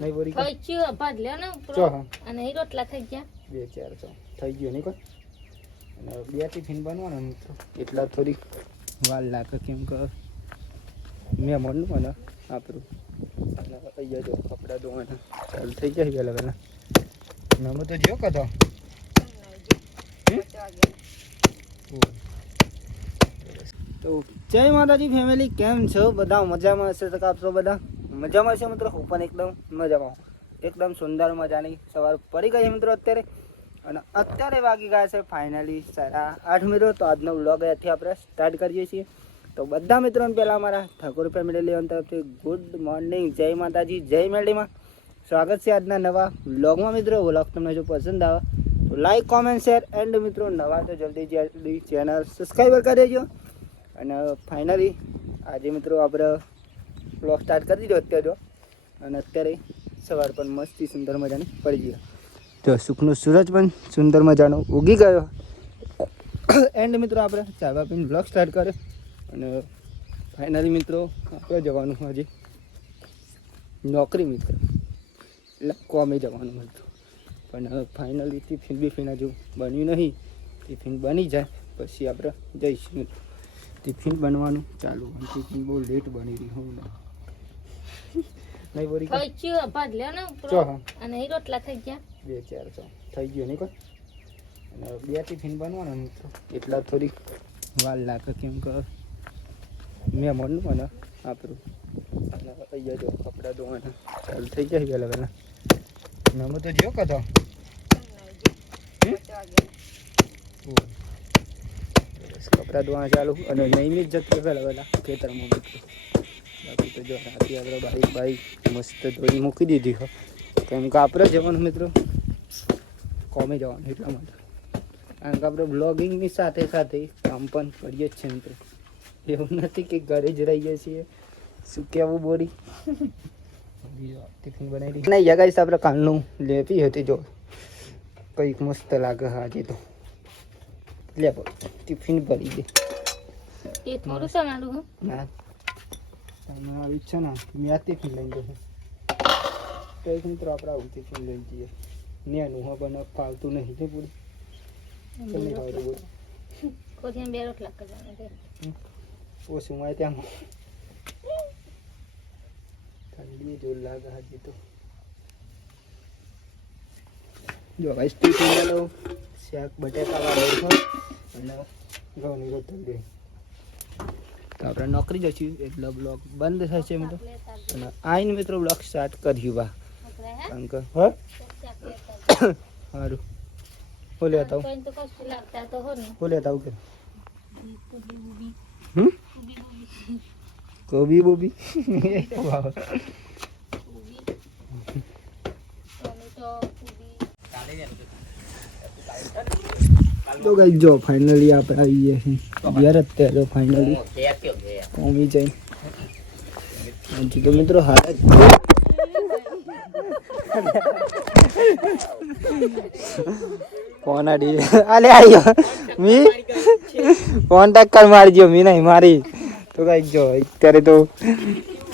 નહીં બોરી થઈ ગયો ભાત લ્યો ને ચો હા અને એ રોટલા થઈ ગયા 2 4 થઈ ગયો નહીં કોઈ અને 2 ટિફિન બનવાના મિત્રો એટલા થોડી વાર લાગે કેમ કે મહેમાનનું અને આપણું અને અહીંયા જો કપડાં ધોવાના ચાલુ થઈ જાય પહેલાં પહેલાં અમે તો જો કતો તો જય માતાજી ફેમિલી કેમ છો બધા મજામાં હશે તો આપશો બધા મજામાં છે મિત્રો હું પણ એકદમ મજામાં એકદમ સુંદર મજાની સવાર પડી ગઈ છે મિત્રો અત્યારે અને અત્યારે વાગી ગયા છે ફાઇનલી 8:30 મિત્રો તો આજનો વ્લોગ અહીંયાથી આપણે સ્ટાર્ટ કરીએ છીએ તો બધા મિત્રોને પહેલાં અમારા ઠાકોર ફેમિલી લેવન તરફથી ગુડ મોર્નિંગ જય માતાજી જય મેલડીમાં સ્વાગત છે આજના નવા વ્લોગમાં મિત્રો વ્લોગ તમને જો પસંદ આવે તો લાઈક કોમેન્ટ શેર એન્ડ મિત્રો નવા તો જલ્દી ચેનલ સબસ્ક્રાઈબર કરી દેજો અને ફાઇનલી આજે મિત્રો આપણે વ્લોગ સ્ટાર્ટ કરી દીધો અત્યારે અને અત્યારે સવાર પણ મસ્તી સુંદર મજાની પડી ગયો તો સુખનો સૂરજ પણ સુંદર મજાનો ઉગી ગયો એન્ડ મિત્રો આપણે ચાવા પીને વ્લોગ સ્ટાર્ટ કર્યો અને ફાઇનલી મિત્રો આપણે જવાનું હજી નોકરી મિત્રો એટલે કોમે જવાનું હતું પણ ફાઇનલી ટિફિન બિફિન હજુ બન્યું નહીં ટિફિન બની જાય પછી આપણે જઈશું મિત્રો ટિફિન બનવાનું ચાલુ ટિફિન બહુ લેટ બની રહ્યું નહીં બોરી થઈ ગયો ભાત લ્યો ને ચો હા અને એ રોટલા થઈ ગયા 2 4 થઈ ગયો નહીં કોઈ અને 2 ટિફિન બનવાના મિત્રો એટલા થોડી વાર લાગે કેમ કે મહેમાનનું અને આપણું અને અહીંયા જો કપડાં ધોવાના ચાલુ થઈ જાય પહેલાં પહેલાં અને અમે તો જો કતો કપડાં ધોવાના ચાલુ અને નિયમિત જતી પહેલાં પહેલાં ખેતરમાં મિત્રો બાકી તો જો રાતે આપણે બાઈક મસ્ત ધોઈ મૂકી દીધી હોય કેમ કે આપણે જવાનું મિત્રો કોમે જવાનું એટલા માટે કારણ કે આપણે બ્લોગિંગની સાથે સાથે કામ પણ કરીએ જ છીએ મિત્રો એવું નથી કે ઘરે જ રહીએ છીએ શું કહેવું બોરી ટિફિન બનાવી નહીં જગાઈશ આપણે કાલનું લેપી હતી જો કંઈક મસ્ત લાગે આજે તો લે ટિફિન ભરી દે એ થોડું સમાલું ના તમે આવી છે ને મેં આ ટિફિન લઈને જશે તો એક મિત્રો આપણે આવું ટિફિન લઈ જઈએ નેનું હા બને ફાલતું નહીં છે પૂરી તમને ખાવતું બોલ કોથીને 2 રોટલા કરવાના છે ઓછું હોય ત્યાં ઠંડી જોર લાગે હજી તો જો ભાઈ ટિફિન લો શાક બટેકા વાળો અને ઘઉંની રોટલી દે તો આપણે નોકરી જઈશું એટલે બ્લોગ બંધ થશે મિત્રો અને આઈને મિત્રો બ્લોગ સ્ટાર્ટ કર્યું બા કારણ કે હા સારું બોલે હતા બોલે હતા કે કોબી બોબી તો ગઈ જો ફાઇનલી આપણે આવી ગયા છીએ ઘેર અત્યારે ફાઇનલી કોમી જઈ હજી તો મિત્રો હાલ જ ફોન આડી આલે આવ્યો મી ફોન ટક્કર મારજો મી નહીં મારી તો કઈ જો અત્યારે તો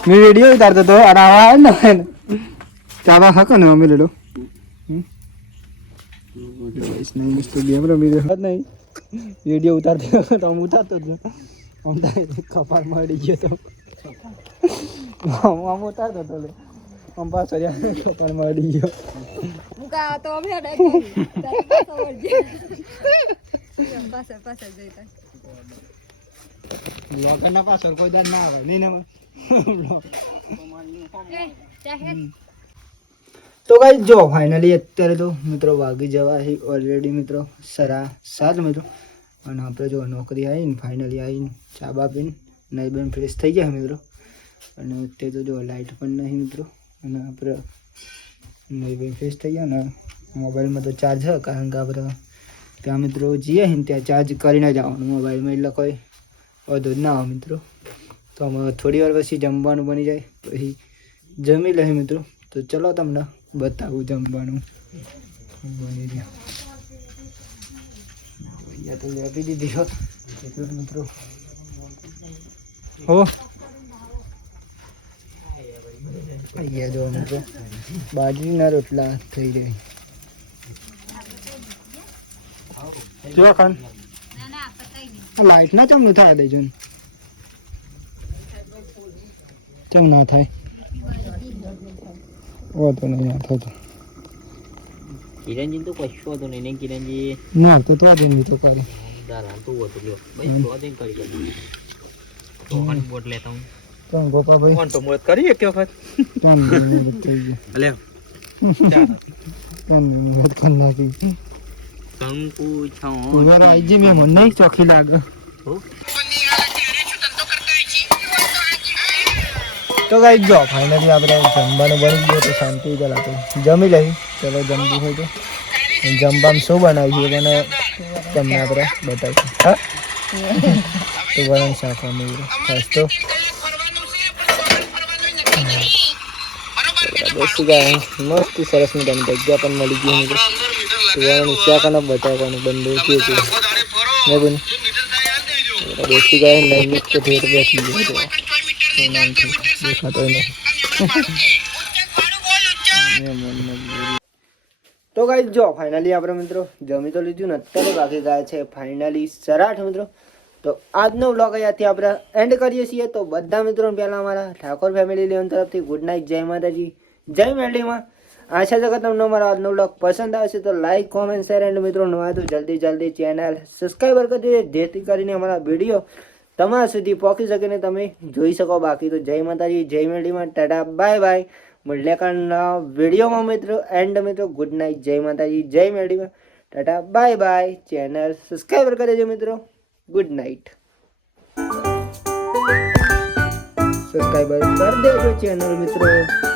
મેં વિડીયો ઉતારતો હતો અને આવા ને ચાવા હકો ને અમે લેડો નહીં મસ્ત ગેમ રમી રહ્યો નહીં વિડીયો ઉતારતો તો આમ ઉતારતો જ આમ કપાળ મળી ગયો તો આમ ઉતારતો હતો લે આમ પાછો કપાળ મળી ગયો લોકોના પાછળ કોઈ દાદ ના આવે નહીં તો કઈ જો ફાઇનલી અત્યારે તો મિત્રો વાગી જવા છે ઓલરેડી મિત્રો 7:30 મિત્રો અને આપણે જો નોકરી આવીને ફાઇનલી આવીને ચા બા પીને નહીં બેન ફ્રેશ થઈ ગયા મિત્રો અને અત્યારે તો જો લાઇટ પણ નહીં મિત્રો અને આપણે નહીં બેન ફ્રેશ થઈ ગયા ને મોબાઈલમાં તો ચાર્જ છે કારણ કે આપણે ત્યાં મિત્રો જઈએ ને ત્યાં ચાર્જ કરીને જવાનું મોબાઈલમાં એટલે કોઈ વધુ જ ના આવે મિત્રો તો અમે થોડી વાર પછી જમવાનું બની જાય પછી જમી લઈએ મિત્રો તો ચલો તમને બતાવું જમવાનું બની રહ્યા અહીંયા તો આપી દીધી હો મિત્રો હો અહીંયા જો મિત્રો બાજરીના રોટલા થઈ રહી જો ખાન લાઈટ ના ચમનું થાય દેજો ચમ ના થાય વાતો નહીં ના થતો કિરણજી તો કશું હતું નહીં ને કિરણજી ના તો આ દેન તો કરી દારા તો હતું લ્યો ભાઈ તો દેન કરી કરી તો કન બોટ લેતા હું તો ગોપા ભાઈ કોણ તો મોત કરી એક વખત તો થઈ ગયું લે તો મોત કર નાખી કંકુ છો તમારા આઈજી મે મને નહીં ચોખી લાગે તો ગાઈસ જો ફાઇનલી આપણે જમવાનું બની ગયું તો શાંતિ ચલાતો જમી લઈ ચલો જમવું હોય તો જમવામાં શું બનાવ્યું છે મને તમને આપણે બતાવીશું હા તો વરણ શાક અમે ખાસ તો બેસી ગયા મસ્ત સરસ મજાની જગ્યા પણ મળી ગઈ મિત્રો તો વરણ શાક અને બટાકાનું બંધ થયું હતું ને બન બેસી ગયા નૈમિત તો ઢેર બેસી ગયો દેખાતો નહીં તો ગાઈસ જો ફાઇનલી આપણે મિત્રો જમી તો લીધું ને અત્યારે વાગી ગયા છે ફાઇનલી 8:30 મિત્રો તો આજનો વ્લોગ અહીંયાથી આપણે એન્ડ કરીએ છીએ તો બધા મિત્રોને પહેલાં અમારા ઠાકોર ફેમિલી લેવન તરફથી ગુડ નાઇટ જય માતાજી જય મેરડીમાં આશા છે કે તમને અમારો આજનો વ્લોગ પસંદ આવશે તો લાઈક કોમેન્ટ શેર એન્ડ મિત્રો નવા તો જલ્દી ચેનલ સબસ્ક્રાઈબર કરી દેજો જેથી કરીને અમારા વિડીયો તમારા સુધી પહોંચી શકે ને તમે જોઈ શકો બાકી તો જય માતાજી જય મેરડીમાં ટાટા બાય બાય મળ્યા કારના વિડીયોમાં મિત્રો એન્ડ મિત્રો ગુડ નાઇટ જય માતાજી જય મેરડીમાં tata bye bye channel subscriber કરી દેજો મિત્રો ગુડ નાઇટ સબસ્ક્રાઈબર કરી દેજો ચેનલ મિત્રો